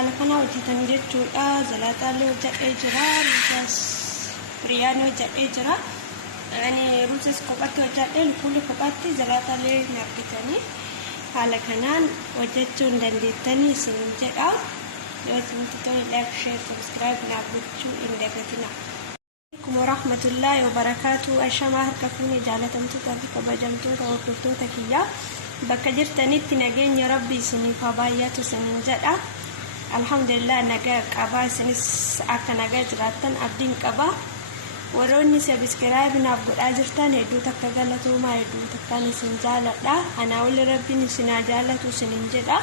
haala kana hojjetan jechuudha. Zalaaxaallee hojjedhee jira, biriyaan hojjedhee jira. Ani ruuzis kophaatti hojjedhee lukkuullee kophaatti zalaaxaallee ni argitanii. Haala kanaan hojjechuu hin dandeettanii isin jedha. Yoo isinitti tole like, share, subscribe naaf gochuu hin dagatina. Assalamualaikum warahmatullahi wabarakatuh. Ashamaa harka fuunee jaalatamtoota fi kabajamtoota hordoftoota kiyyaa bakka jirtanitti nageenya rabbi isiniif haa baay'atu isiniin jedha. Alhamdulillah nagaa qaba, isinis akka nagaa jiraattan abdiin qaba. Warroonni subscribe naaf godhaa jirtan hedduu takka galatoomaa, hedduu takkaan isin jaaladha. Anaa wali rabbiin isin haa jaalatu isiniin jedha.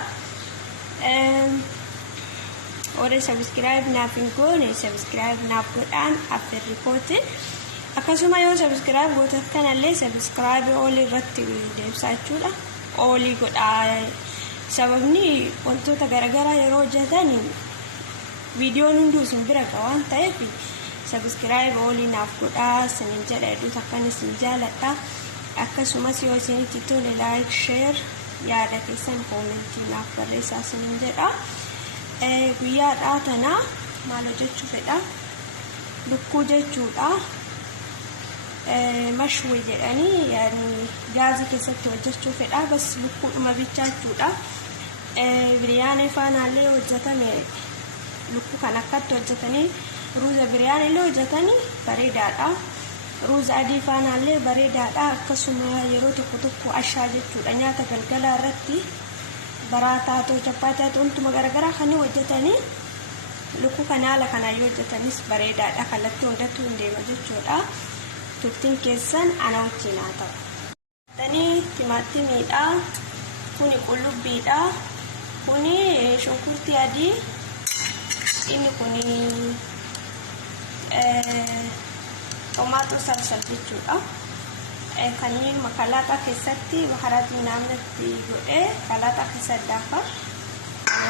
Ore subscribe naaf hin goone subscribe naaf godhaan after report. Akkasuma yoo subscribe gootan kanallee subscribe all irratti deebsaa jechuudha. All godhaa. Sababni wantoota garagaraa yeroo hojjetan viidiyoon hunduu isin bira ga'a waan ta'eef subscribe all naaf godhaa isiniin jedha, hedduu takkaan isin jaaladha. Akkasumas yoo isinitti tole like, share, yaada keessan commentii naaf barreessaa isiniin jedha. Guyyaadhaa tana maal hojjechuu fedha? Lukkuu jechuudha. Mashwee jedhanii yaani gaazii keessatti hojjechuu fedha. Bas lukkuudhuma bichaa jechuudha. Biriyaanii faanaallee hojjetame lukkuu kan akkatti hojjetanii ruuza biriyaanillee hojjetanii bareedaadha. Ruuza adii faanaallee bareedaadha. Akkasuma yeroo tokko tokko ashaa jechuudha. Nyaata galgalaa irratti barataa ta'uu chapaataa ta'untuma garagaraa kan hojjetanii lukkuu kana haala kanaan yoo hojjetanis bareedaadha. Kallattii hundattuu hin deema jechuudha. Turtiin keessan ana wajjin haa ta'u. Tanii timaatimiidha. Kuni qullubbiidha. Kuni shunkurtii adii. Inni kuni tomaatoo salsa jechuudha. Kanneen makalaataa keessatti baharaatiin naannatti godhee kalaataa keessatti daafa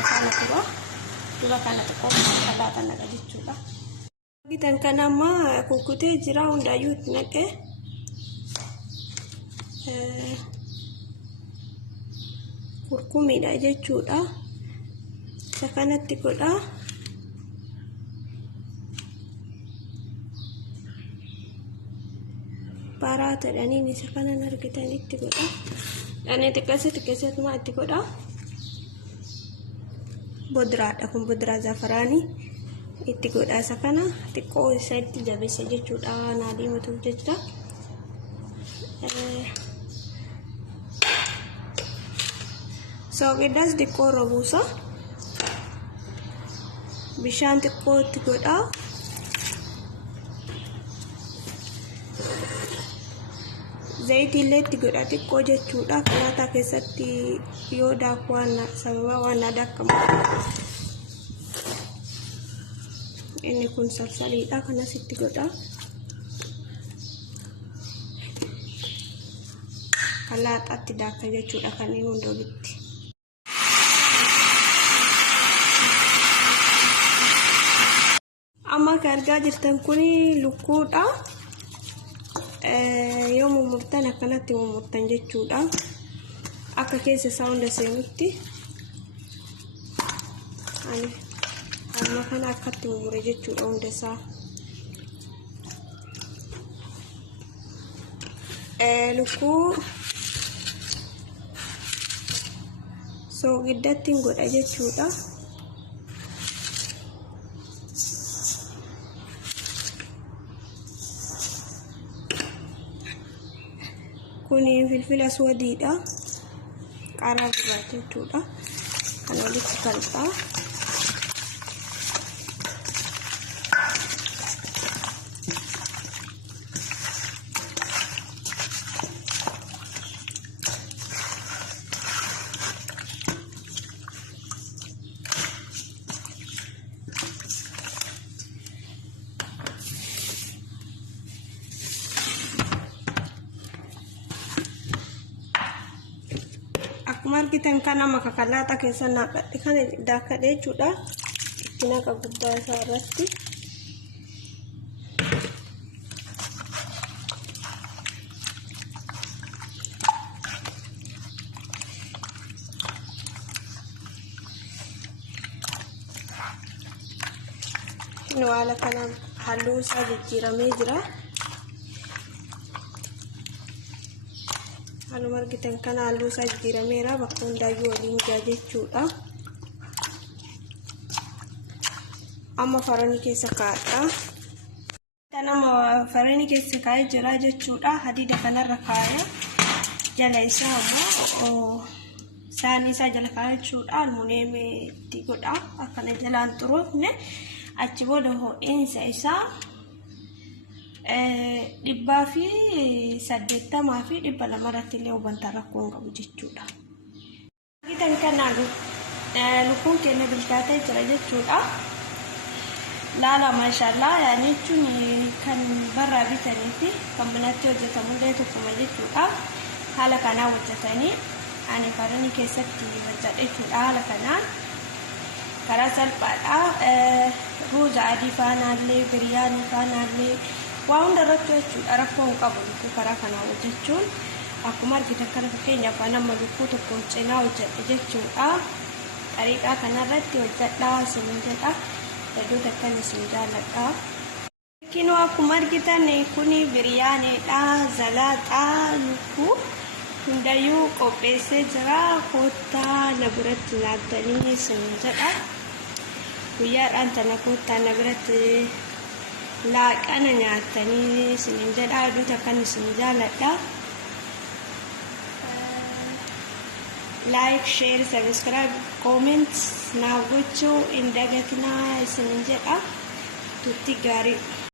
kana duba kana xiqqoo makalaataa naqa jechuudha. Gitan kan amma kukkutee jira, hundaayyuu itti naqee kurkumiidha jechuudha. Isa kanatti godha. Barata dhaniin isa kanan argitan itti godha. Dhanii xiqqeessatti maa itti godha. Bodiraadha kun bodiraa zafaraanii itti godha. Isa kana xiqqoo isa itti jabeessa jechuudha. Naa diimatuuf jecha. Soogiddaas xiqqoo robuusa. Bishaan xiqqoo itti godha. Zayitii illee itti godha xiqqoo jechuudha. Kalaataa keessatti yoo daakuu waan sababa waan daakamu. Inni kun salsaliidha, kanas itti godha. Kalaataatti daaka jechuudha kanneen hunda olitti. Amma kan argaa jirtan kuni lukkuudha. Yoo mummurtan akkanatti mummurtan jechuudha. Akka keessa isaa hunda seenutti amma kana akkatti mummure jechuudha hunda isaa. Lukkuu soogiddaatti godha jechuudha. Kuni filfila aswadiidha. Qaaraa gurraacha jechuudha. Kan walitti kalqaa. Margitan kana maka kalaataa keessa naqadhe kan daakadhe jechuudha. Itti naqa gubbaa isaa irratti. Kinoo haala kanaan halluu isaa jijjiiramee jira. Halluu argitan kana halluu isaa jijjiirameera. Bakka hundaayyuu waliin jaa jechuudha. Amma faranii keessa kaa'adha. Nama faranii keessa kaa'ee jira jechuudha. Hadiida kanarra kaa'ee jala isaa immoo saanii isaa jala kaa'ee jechuudha. Almuuneemii itti godha. Akkana jalaan xuruufne achi booda ho'iinsa isaa 180 fi 200 irratti illee wanta rakkoo hin qabu jechuudha. Argitan kanaan lukkuun keenya bilchaatee jira jechuudha. Laala maashaallah yaani jechuun kan barraa bitanii fi kan manatti hojjetamullee tokkuma jechuudha. Haala kanaan hojjetanii ani faranii keessatti hojjedha jechuudha. Haala kanaan karaa salphaadha. Ruuza adii faanaallee biryaanii faanaallee waa hunda irratti jechuudha. Rakkoo hin qabu lukkuu karaa kanaan hojjechuun akkuma argitan kana fakkeenyaaf nama lukkuu tokko cinaa hojjedha jechuudha. Xariiqaa kanarratti hojjedha isin jedha. Hedduu takkan isin jaalladha. Kinoo akkuma argitan kuni biryaaniidha. Zalaaxaa lukkuu hundayyuu qopheessee jira. Koottaa na biratti laattanii isin jedha. Guyyaadhaan tana koottaa na biratti laaqana nyaatanii isin jedha. Hedduu takkan isin jaalladha. Like, share, subscribe, comment naa gochuu hin dagatinaa isin jedha. Turtii gaarii.